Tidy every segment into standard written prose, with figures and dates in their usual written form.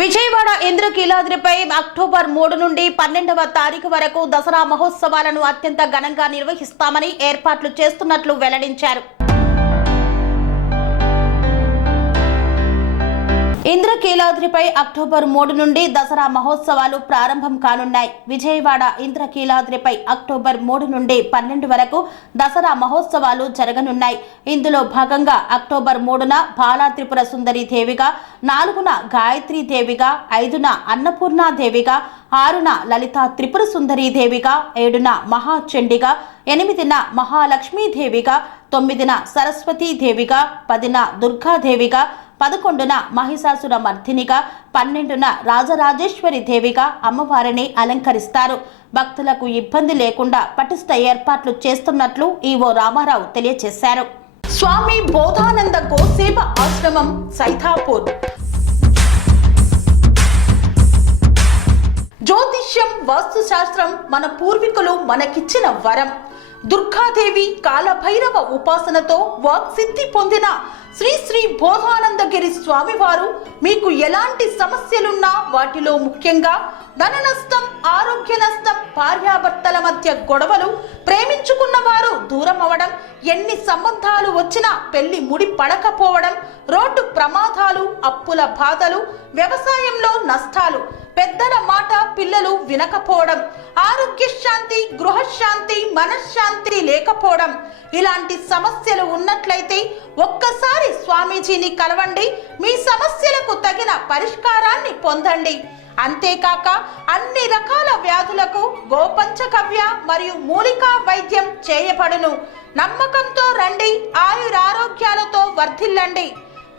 విజయవాడ ఇంద్రకీలాద్రిపై అక్టోబర్ 3 నుండి 12వ తారీఖు వరకు దసరా మహోత్సవాలను అత్యంత ఘనంగా నిర్వహిస్తామని ఏర్పాట్లు చేస్తున్నట్లు వెల్లడించారు. ఇంద్రకీలాద్రిపై అక్టోబర్ 3 నుండి దసరా మహోత్సవాలు ప్రారంభం కానున్నాయి. విజయవాడ ఇంద్రకీలాద్రిపై అక్టోబర్ 3 నుండి 12 వరకు దసరా మహోత్సవాలు జరగనున్నాయి. ఇందులో భాగంగా అక్టోబర్ 3న బాలా త్రిపుర సుందరి దేవిగా, 4న గాయత్రీ దేవిగా, 5న అన్నపూర్ణ దేవిగా, 6న లలితా త్రిపుర సుందరి దేవిగా, 7న మహాచండిగా, 8న మహాలక్ష్మీదేవిగా, 9న సరస్వతీ దేవిగా, 10న దుర్గాదేవిగా, 11న మహిషాసుర మర్దినిగా, 12న రాజరాజేశ్వరి దేవిగా అమ్మవారిని అలంకరిస్తారు. భక్తులకు ఇబ్బంది లేకుండా పటిష్ట ఏర్పాట్లు చేస్తున్నట్లు ఈవో రామారావు తెలియజేశారు. స్వామి బోధానంద గోసేవ ఆశ్రమం సైథాపూర్. జ్యోతిష్యం, వాస్తుశాస్త్రం మన పూర్వీకులు మనకిచ్చిన వరం. దుర్గాదేవి, కాలభైరవ ఉపాసనతో వాక్సిద్ధి పొందిన శ్రీ శ్రీ బోధానందగిరి స్వామివారు మీకు ఎలాంటి సమస్యలున్నా, వాటిలో ముఖ్యంగా ధన నష్టం, ఆరోగ్య నష్టం, భార్యాభర్తల మధ్య గొడవలు, ప్రేమించుకున్న వారు దూరం అవడం, ఎన్ని సంబంధాలు వచ్చినా పెళ్లి ముడి పడకపోవడం, రోడ్డు ప్రమాదాలు, అప్పుల బాధలు, వ్యవసాయంలో నష్టాలు, పెద్దల మాట పిల్లలు వినకపోవడం, ఆరోగ్య శాంతి, గృహశాంతి, మనశ్శాంతి లేకపోవడం, ఇలాంటి సమస్యలు ఉన్నట్లయితే ఒక్కసారి స్వామీజీని కలవండి. మీ సమస్యలకు తగిన పరిష్కారాన్ని పొందండి. అంతేకాక అన్ని రకాల వ్యాధులకు గోపంచకవ్య మరియు మూలికా వైద్యం చేయబడును. నమ్మకంతో రండి, ఆయురారోగ్యాలతో వర్ధిల్లండి.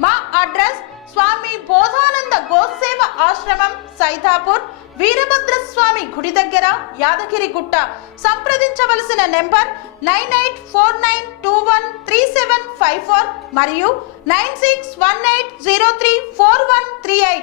మా అడ్రస్ స్వామి బోధానంద గోసేవ ఆశ్రమం సైథాపూర్, వీరభద్రస్వామి గుడి దగ్గర, యాదగిరిగుట్ట. సంప్రదించవలసిన నెంబర్ 9849213754 మరియు 9618034138.